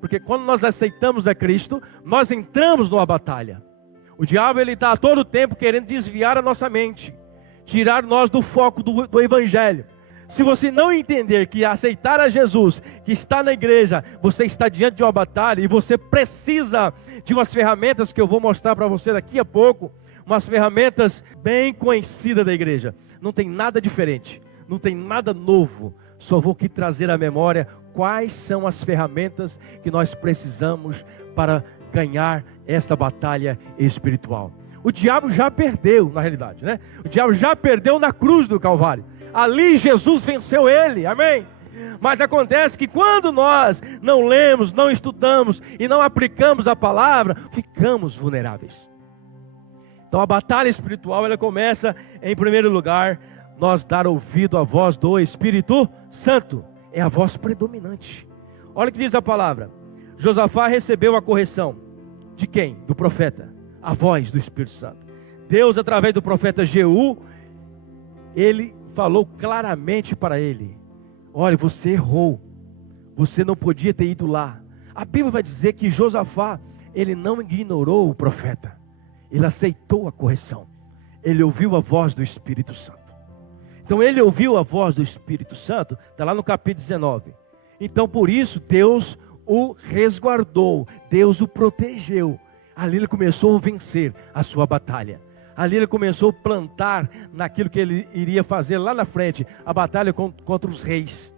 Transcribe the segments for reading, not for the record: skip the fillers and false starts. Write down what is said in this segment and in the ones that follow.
Porque quando nós aceitamos a Cristo, nós entramos numa batalha. O diabo ele está a todo tempo querendo desviar a nossa mente, tirar nós do foco do Evangelho. Se você não entender que aceitar a Jesus, que está na igreja, você está diante de uma batalha e você precisa de umas ferramentas que eu vou mostrar para você daqui a pouco, umas ferramentas bem conhecidas da igreja. Não tem nada diferente, não tem nada novo, só vou aqui trazer à memória quais são as ferramentas que nós precisamos para ganhar esta batalha espiritual. O diabo já perdeu, na realidade, né? O diabo já perdeu na cruz do Calvário. Ali Jesus venceu ele, amém? Mas acontece que quando nós não lemos, não estudamos e não aplicamos a palavra, ficamos vulneráveis. Então a batalha espiritual, ela começa, em primeiro lugar, nós dar ouvido à voz do Espírito Santo. É a voz predominante. Olha o que diz a palavra. Josafá recebeu a correção. De quem? Do profeta. A voz do Espírito Santo. Deus, através do profeta Jeú, ele falou claramente para ele: olha, você errou, você não podia ter ido lá. A Bíblia vai dizer que Josafá, ele não ignorou o profeta, ele aceitou a correção, ele ouviu a voz do Espírito Santo. Então ele ouviu a voz do Espírito Santo, está lá no capítulo 19. Então por isso Deus o resguardou, Deus o protegeu. Ali ele começou a vencer a sua batalha. Ali ele começou a plantar naquilo que ele iria fazer lá na frente, a batalha contra os reis.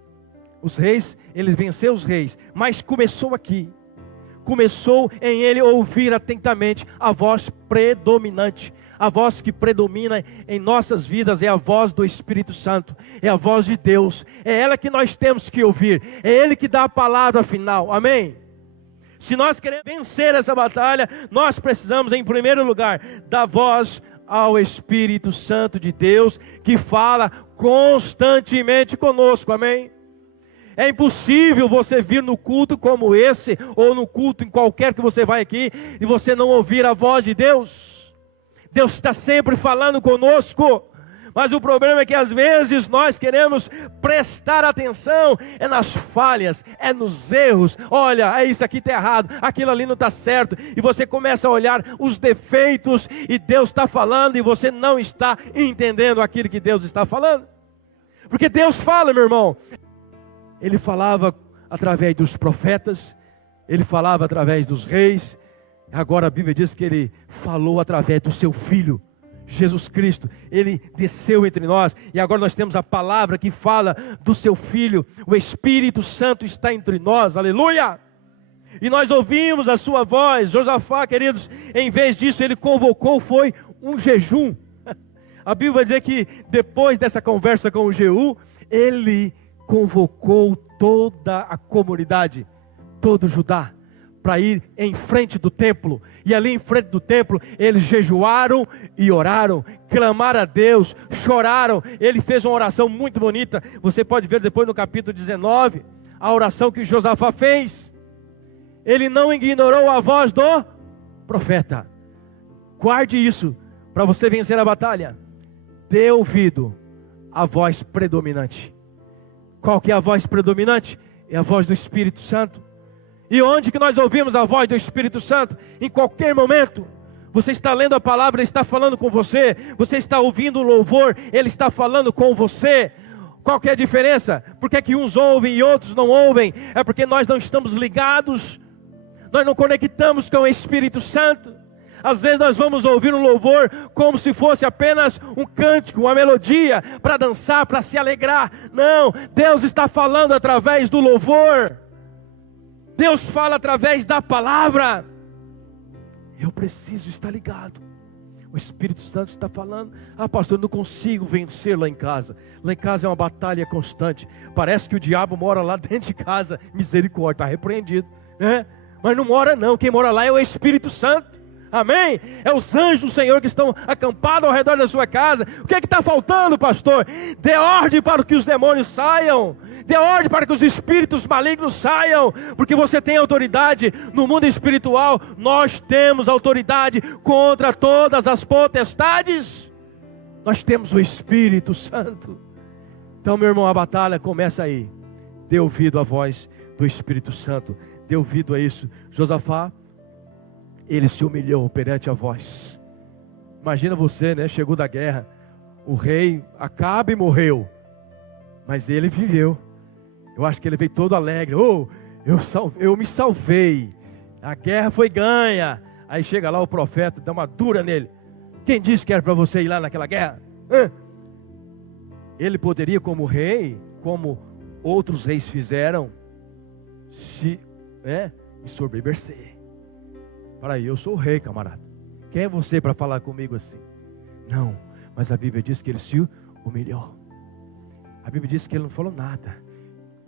Os reis, ele venceu os reis, mas começou aqui. Começou em ele ouvir atentamente a voz predominante. A voz que predomina em nossas vidas é a voz do Espírito Santo, é a voz de Deus. É ela que nós temos que ouvir, é Ele que dá a palavra final, amém? Se nós queremos vencer essa batalha, nós precisamos, em primeiro lugar, dar voz ao Espírito Santo de Deus, que fala constantemente conosco, amém? É impossível você vir no culto como esse, ou no culto em qualquer que você vai aqui, e você não ouvir a voz de Deus. Deus está sempre falando conosco. Mas o problema é que às vezes nós queremos prestar atenção nas falhas, nos erros. Olha, isso aqui está errado, aquilo ali não está certo. E você começa a olhar os defeitos e Deus está falando e você não está entendendo aquilo que Deus está falando. Porque Deus fala, meu irmão. Ele falava através dos profetas, Ele falava através dos reis. Agora a Bíblia diz que Ele falou através do Seu Filho, Jesus Cristo. Ele desceu entre nós e agora nós temos a palavra que fala do Seu Filho. O Espírito Santo está entre nós, aleluia! E nós ouvimos a sua voz. Josafá, queridos, em vez disso ele convocou, foi um jejum. A Bíblia vai dizer que depois dessa conversa com o Jeú, ele convocou toda a comunidade, todo Judá, para ir em frente do templo. E ali em frente do templo eles jejuaram e oraram, clamaram a Deus, choraram. Ele fez uma oração muito bonita. Você pode ver depois no capítulo 19 a oração que Josafá fez. Ele não ignorou a voz do profeta. Guarde isso para você vencer a batalha. Dê ouvido à voz predominante. Qual que é a voz predominante? É a voz do Espírito Santo. E onde que nós ouvimos a voz do Espírito Santo? Em qualquer momento. Você está lendo a palavra, Ele está falando com você. Você está ouvindo o louvor, Ele está falando com você. Qual que é a diferença? Por que é que uns ouvem e outros não ouvem? É porque nós não estamos ligados. Nós não conectamos com o Espírito Santo. Às vezes nós vamos ouvir um louvor como se fosse apenas um cântico, uma melodia, para dançar, para se alegrar. Não, Deus está falando através do louvor. Deus fala através da palavra. Eu preciso estar ligado. O Espírito Santo está falando. Ah, pastor, eu não consigo vencer lá em casa. Lá em casa é uma batalha constante. Parece que o diabo mora lá dentro de casa. Misericórdia, está repreendido, né? Mas não mora não. Quem mora lá é o Espírito Santo. Amém? É os anjos do Senhor que estão acampados ao redor da sua casa. O que é que está faltando, pastor? Dê ordem para que os demônios saiam. Dê ordem para que os espíritos malignos saiam. Porque você tem autoridade no mundo espiritual. Nós temos autoridade contra todas as potestades. Nós temos o Espírito Santo. Então, meu irmão, a batalha começa aí. Dê ouvido à voz do Espírito Santo. dê ouvido a isso. Josafá, ele se humilhou perante a voz. Imagina você, né? Chegou da guerra, o rei Acabe morreu, mas ele viveu. Eu acho que ele veio todo alegre. Oh, eu me salvei, a guerra foi ganha. Aí chega lá o profeta, dá uma dura nele. Quem disse que era para você ir lá naquela guerra? Ele poderia, como rei, como outros reis fizeram, se ensoberbecer. Para aí, eu sou o rei, camarada. Quem é você para falar comigo assim? Não, mas a Bíblia diz que ele se humilhou. A Bíblia diz que ele não falou nada.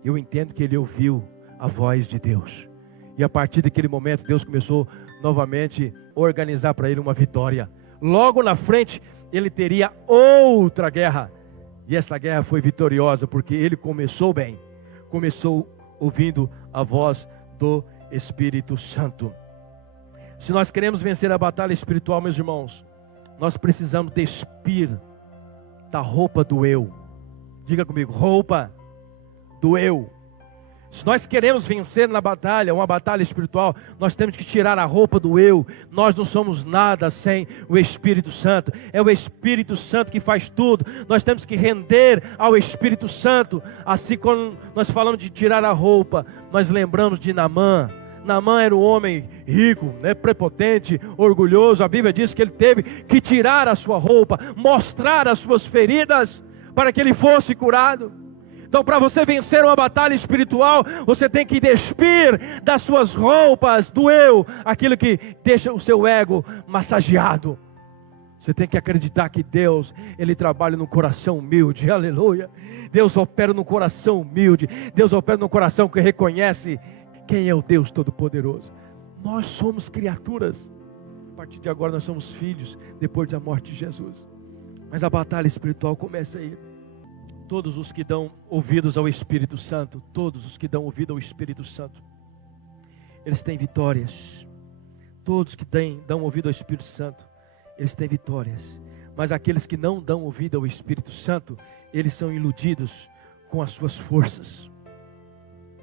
Eu entendo que ele ouviu a voz de Deus. E a partir daquele momento, Deus começou novamente a organizar para ele uma vitória. Logo na frente, ele teria outra guerra. E essa guerra foi vitoriosa, porque ele começou bem. Começou ouvindo a voz do Espírito Santo. Se nós queremos vencer a batalha espiritual, meus irmãos, nós precisamos despir da roupa do eu. Diga comigo, roupa do eu. Se nós queremos vencer na batalha, uma batalha espiritual, nós temos que tirar a roupa do eu. Nós não somos nada sem o Espírito Santo. É o Espírito Santo que faz tudo. Nós temos que render ao Espírito Santo. Assim, quando nós falamos de tirar a roupa, nós lembramos de Naamã. Naamã era um homem rico, prepotente, orgulhoso. A Bíblia diz que ele teve que tirar a sua roupa, mostrar as suas feridas, para que ele fosse curado. Então, para você vencer uma batalha espiritual, você tem que despir das suas roupas do eu, aquilo que deixa o seu ego massageado. Você tem que acreditar que Deus, Ele trabalha no coração humilde, aleluia. Deus opera no coração humilde, Deus opera no coração que reconhece quem é o Deus Todo-Poderoso. Nós somos criaturas, a partir de agora nós somos filhos, depois da morte de Jesus. Mas a batalha espiritual começa aí. Todos os que dão ouvidos ao Espírito Santo, todos os que dão ouvido ao Espírito Santo, eles têm vitórias. Todos que dão ouvido ao Espírito Santo, eles têm vitórias. Mas aqueles que não dão ouvido ao Espírito Santo, eles são iludidos com as suas forças.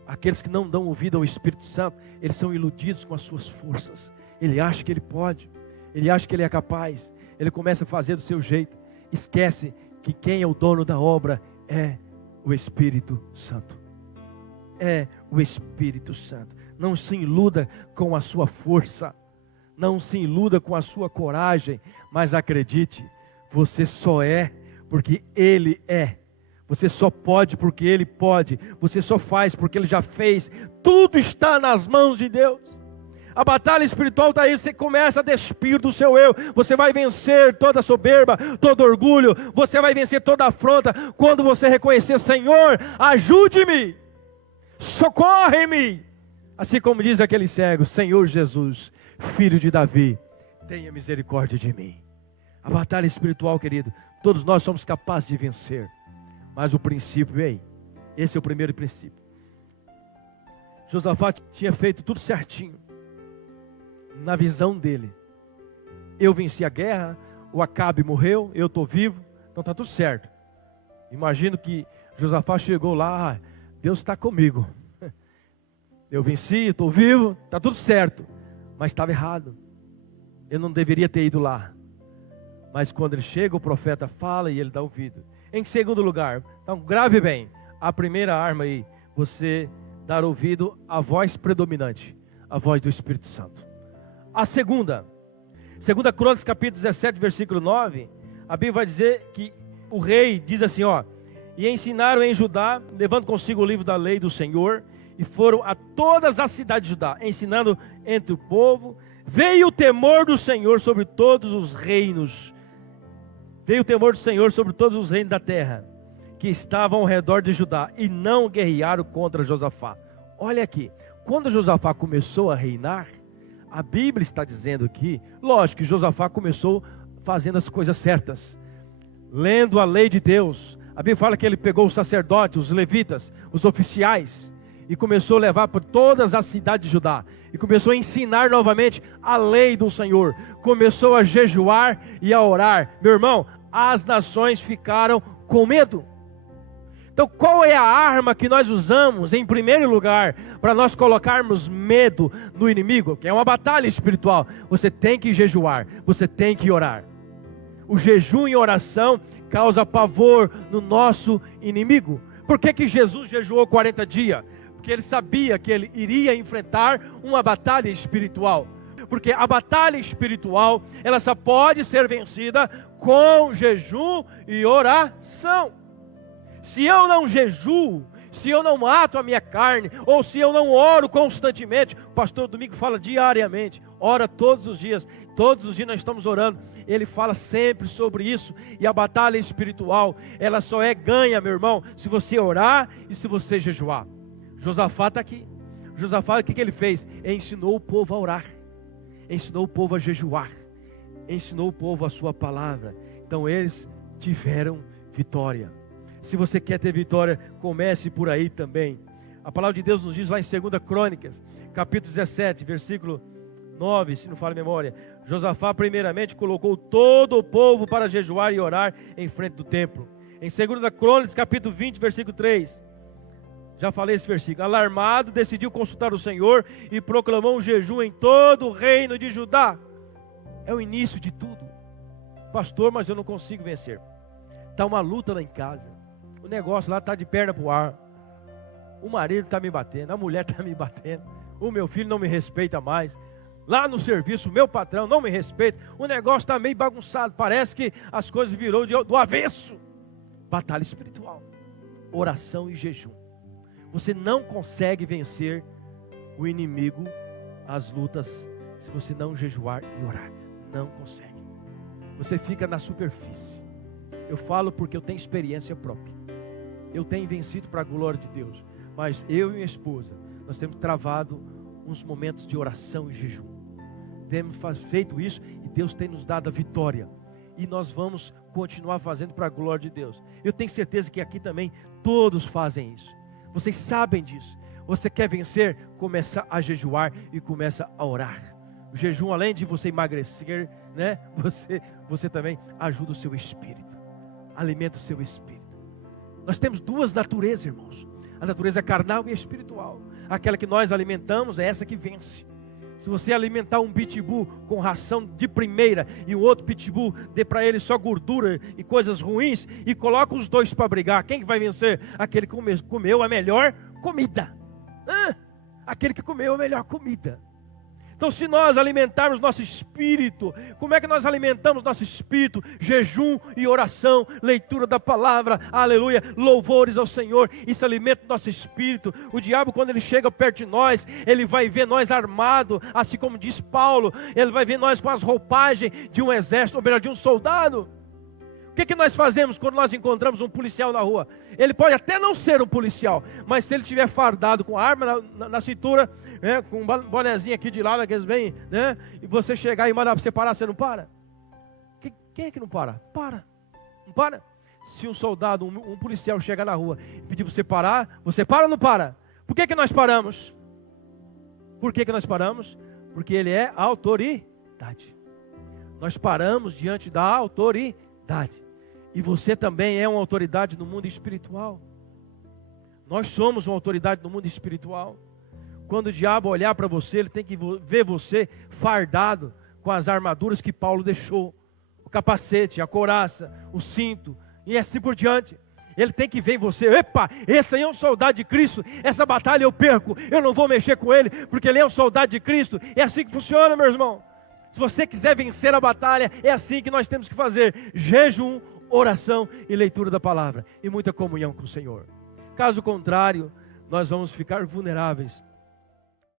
Aqueles que não dão ouvido ao Espírito Santo, eles são iludidos com as suas forças. Ele acha que ele pode, ele acha que ele é capaz, ele começa a fazer do seu jeito, esquece que quem é o dono da obra é o Espírito Santo. É o Espírito Santo. Não se iluda com a sua força, não se iluda com a sua coragem, mas acredite, você só é porque Ele é. Você só pode porque Ele pode. Você só faz porque Ele já fez. Tudo está nas mãos de Deus. A batalha espiritual está aí. Você começa a despir do seu eu. Você vai vencer toda soberba, todo orgulho. Você vai vencer toda afronta. Quando você reconhecer, Senhor, ajude-me, socorre-me. Assim como diz aquele cego, Senhor Jesus, Filho de Davi, tenha misericórdia de mim. A batalha espiritual, querido, todos nós somos capazes de vencer. Mas o princípio, esse é o primeiro princípio. Josafá tinha feito tudo certinho, na visão dele. Eu venci a guerra, o Acabe morreu, eu estou vivo, então está tudo certo. Imagino que Josafá chegou lá, Deus está comigo. Eu venci, estou vivo, está tudo certo. Mas estava errado. Eu não deveria ter ido lá. Mas quando ele chega, o profeta fala e ele dá ouvido. Em segundo lugar, então grave bem, a primeira arma aí, você dar ouvido à voz predominante, a voz do Espírito Santo. A segunda Crônicas capítulo 17, versículo 9, a Bíblia vai dizer que o rei diz assim, e ensinaram em Judá, levando consigo o livro da lei do Senhor, e foram a todas as cidades de Judá, ensinando entre o povo. Veio o temor do Senhor sobre todos os reinos. Veio o temor do Senhor sobre todos os reinos da terra, que estavam ao redor de Judá, e não guerrearam contra Josafá. Olha aqui, quando Josafá começou a reinar, a Bíblia está dizendo aqui, lógico que Josafá começou fazendo as coisas certas, lendo a lei de Deus. A Bíblia fala que ele pegou os sacerdotes, os levitas, os oficiais, e começou a levar por todas as cidades de Judá, e começou a ensinar novamente a lei do Senhor, começou a jejuar e a orar. Meu irmão, as nações ficaram com medo. Então, qual é a arma que nós usamos, em primeiro lugar, para nós colocarmos medo no inimigo? Que é uma batalha espiritual. Você tem que jejuar, você tem que orar. O jejum e oração causa pavor no nosso inimigo. Por que Jesus jejuou 40 dias? Porque ele sabia que ele iria enfrentar uma batalha espiritual. Porque a batalha espiritual, ela só pode ser vencida com jejum e oração. Se eu não jejuo, se eu não mato a minha carne, ou se eu não oro constantemente, o pastor Domingo fala diariamente, ora todos os dias nós estamos orando, ele fala sempre sobre isso, e a batalha espiritual, ela só é ganha, meu irmão, se você orar e se você jejuar. Josafá está aqui. Josafá, o que ele fez? Ensinou o povo a orar, ensinou o povo a jejuar, ensinou o povo a sua palavra. Então eles tiveram vitória. Se você quer ter vitória, comece por aí também. A palavra de Deus nos diz lá em 2 Crônicas, capítulo 17, versículo 9, se não falha a memória. Josafá primeiramente colocou todo o povo para jejuar e orar em frente do templo. Em 2 Crônicas, capítulo 20, versículo 3. Já falei esse versículo. Alarmado, decidiu consultar o Senhor e proclamou um jejum em todo o reino de Judá. É o início de tudo. Pastor, mas eu não consigo vencer. Está uma luta lá em casa. O negócio lá está de perna para o ar. O marido está me batendo, a mulher está me batendo. O meu filho não me respeita mais. Lá no serviço, o meu patrão não me respeita. O negócio está meio bagunçado. Parece que as coisas virou do avesso. Batalha espiritual. Oração e jejum. Você não consegue vencer o inimigo, as lutas, se você não jejuar e orar. Não consegue. Você fica na superfície. Eu falo porque eu tenho experiência própria. Eu tenho vencido para a glória de Deus. Mas eu e minha esposa, nós temos travado uns momentos de oração e jejum. Temos feito isso e Deus tem nos dado a vitória. E nós vamos continuar fazendo para a glória de Deus. Eu tenho certeza que aqui também todos fazem isso. Vocês sabem disso. Você quer vencer? Começa a jejuar e começa a orar. O jejum, além de você emagrecer, né? Você também ajuda o seu espírito. Alimenta o seu espírito. Nós temos duas naturezas, irmãos. A natureza carnal e espiritual. Aquela que nós alimentamos é essa que vence. Se você alimentar um pitbull com ração de primeira e o outro pitbull dê para ele só gordura e coisas ruins e coloca os dois para brigar, quem que vai vencer? Aquele que comeu a melhor comida. Aquele que comeu a melhor comida. Então, se nós alimentarmos nosso espírito, como é que nós alimentamos nosso espírito? Jejum e oração, leitura da palavra, aleluia, louvores ao Senhor. Isso alimenta o nosso espírito. O diabo, quando ele chega perto de nós, ele vai ver nós armados, assim como diz Paulo, ele vai ver nós com as roupagens de um exército, ou melhor, de um soldado. O que nós fazemos quando nós encontramos um policial na rua? Ele pode até não ser um policial, mas se ele estiver fardado com arma na cintura, com um bonezinho aqui de lado, aqueles bem, né? E você chegar e mandar para você parar, você não para? Quem é que não para? Para. Não para? Se um soldado, um policial chegar na rua e pedir para você para ou não para? Por que nós paramos? Por que nós paramos? Porque ele é autoridade. Nós paramos diante da autoridade. E você também é uma autoridade no mundo espiritual. Nós somos uma autoridade no mundo espiritual. Quando o diabo olhar para você, ele tem que ver você fardado com as armaduras que Paulo deixou. O capacete, a couraça, o cinto e assim por diante. Ele tem que ver em você, epa, esse aí é um soldado de Cristo, essa batalha eu perco, eu não vou mexer com ele, porque ele é um soldado de Cristo. É assim que funciona, meu irmão. Se você quiser vencer a batalha, é assim que nós temos que fazer: jejum, oração e leitura da palavra, e muita comunhão com o Senhor. Caso contrário, nós vamos ficar vulneráveis